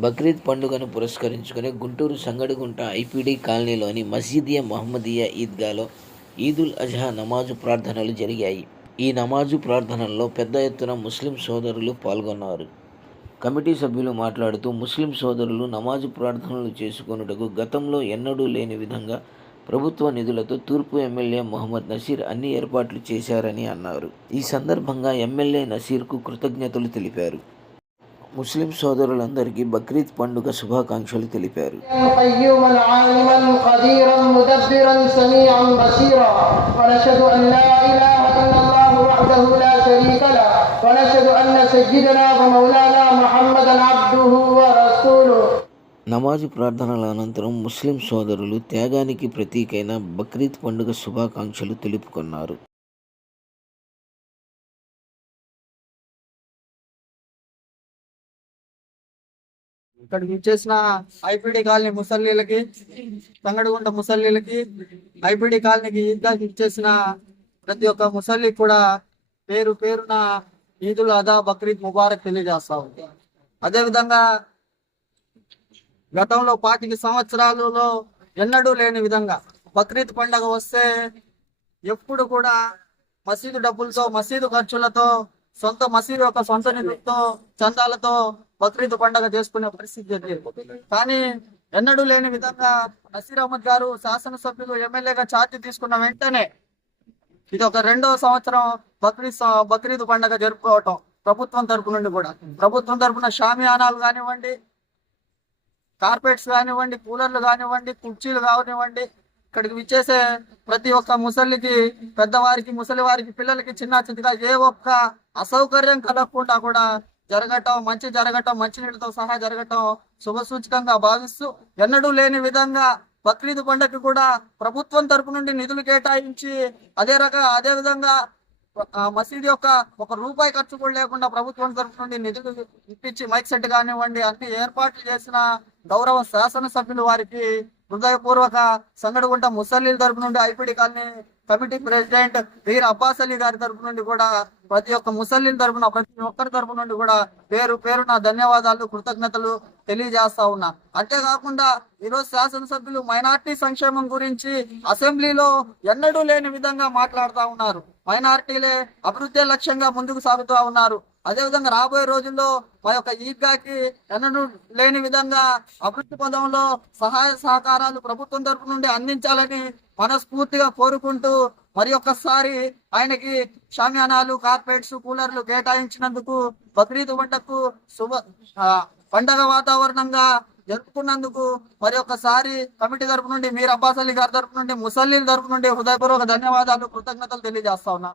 బక్రీద్ పండుగను పురస్కరించుకుని గుంటూరు సంగడిగుంట ఐపీడీ కాలనీలోని మసీదియా మహమ్మదీయా ఈద్గాలో ఈదుల్ అజహా నమాజు ప్రార్థనలు జరిగాయి. ఈ నమాజు ప్రార్థనల్లో పెద్ద ఎత్తున ముస్లిం సోదరులు పాల్గొన్నారు. కమిటీ సభ్యులు మాట్లాడుతూ ముస్లిం సోదరులు నమాజు ప్రార్థనలు చేసుకొనుటకు గతంలో ఎన్నడూ లేని విధంగా ప్రభుత్వ నిధులతో తూర్పు ఎమ్మెల్యే మొహమ్మద్ నసీర్ అన్ని ఏర్పాట్లు చేశారని అన్నారు. ఈ సందర్భంగా ఎమ్మెల్యే నసీర్కు కృతజ్ఞతలు తెలిపారు. ముస్లిం సోదరులందరికీ బక్రీద్ పండుగ శుభాకాంక్షలు తెలిపారు. నమాజు ప్రార్థనల అనంతరం ముస్లిం సోదరులు త్యాగానికి ప్రతీకైన బక్రీద్ పండుగ శుభాకాంక్షలు తెలుపుకున్నారు. ఇక్కడికి ఇచ్చేసిన ఐపీడీ కాలనీ ముసల్లీలకి, సంగడిగుంట ముసల్లీలకి, ఐపీడీ కాలనీకి ఈద్గాకి ఇచ్చేసిన ప్రతి ఒక్క ముసల్లి కూడా పేరు పేరున ఈదుల్ అదా బక్రీద్ ముబారక్ తెలియజేస్తా ఉంది. అదేవిధంగా గతంలో 25 సంవత్సరాలలో ఎన్నడూ లేని విధంగా బక్రీద్ పండుగ వస్తే ఎప్పుడు కూడా మసీదు డబ్బులతో, మసీదు ఖర్చులతో, సొంత మసీదు యొక్క సొంత నిధులతో, చందాలతో బక్రీద్ పండుగ చేసుకునే పరిస్థితి జరిగింది. కానీ ఎన్నడూ లేని విధంగా నసీర్ అహ్మద్ గారు శాసనసభ్యులు ఎమ్మెల్యేగా ఛార్జ్ తీసుకున్న వెంటనే ఇది ఒక 2వ సంవత్సరం బక్రీద్ పండుగ జరుపుకోవటం. ప్రభుత్వం తరపు నుండి కూడా, ప్రభుత్వం తరపున షామియానాలు కానివ్వండి, కార్పెట్స్ కానివ్వండి, కూలర్లు కానివ్వండి, కుర్చీలు కానివ్వండి, ఇక్కడికి విచ్చేసే ప్రతి ఒక్క ముసలికి, పెద్దవారికి, ముసలి వారికి, పిల్లలకి చిన్న చిన్నగా ఏ ఒక్క అసౌకర్యం కలగకుండా కూడా జరగటం, మంచి నీళ్ళతో సహా జరగటం శుభ సూచకంగా భావిస్తూ ఎన్నడూ లేని విధంగా బక్రీద్ పండుగకి కూడా ప్రభుత్వం తరపు నుండి నిధులు కేటాయించి అదే విధంగా మసీదు యొక్క ₹1 ఖర్చు కూడా లేకుండా ప్రభుత్వం తరపు నుండి నిధులు ఇప్పించి మైక్ సెట్ కానివ్వండి అన్ని ఏర్పాట్లు చేసిన గౌరవ శాసనసభ్యులు వారికి హృదయపూర్వక సంగడిగుంట ముసల్లీల తరపు నుండి ఐపీడీ కాలనీ కమిటీ ప్రెసిడెంట్ వీర్ అబ్బాస్ అలీ గారి తరపు నుండి కూడా ప్రతి ఒక్క ముసల్లీల తరపున, ప్రతి ఒక్కరి తరపు నుండి కూడా పేరు పేరున ధన్యవాదాలు, కృతజ్ఞతలు తెలియజేస్తా ఉన్నా. అంతేకాకుండా ఈరోజు శాసనసభ్యులు మైనార్టీ సంక్షేమం గురించి అసెంబ్లీలో ఎన్నడూ లేని విధంగా మాట్లాడుతూ ఉన్నారు. మైనార్టీలే అభివృద్ధి లక్ష్యంగా ముందుకు సాగుతూ ఉన్నారు. అదేవిధంగా రాబోయే రోజుల్లో మా యొక్క ఈద్గాకి ఎన్నడూ లేని విధంగా అభివృద్ధి పదంలో సహాయ సహకారాలు ప్రభుత్వం తరపు నుండి అందించాలని మనస్ఫూర్తిగా కోరుకుంటూ మరి ఒక్కసారి ఆయనకి షామియానాలు, కార్పెట్స్, కూలర్లు కేటాయించినందుకు, బక్రీద్ పండుగకు పండగ వాతావరణంగా జరుపుకున్నందుకు మరి ఒక్కసారి కమిటీ తరపు నుండి, మీర్ అబ్బాస్ అలీ గారి తరపు నుండి, ముసల్లీల తరపు నుండి హృదయపూర్వక ధన్యవాదాలు, కృతజ్ఞతలు తెలియజేస్తా ఉన్నా.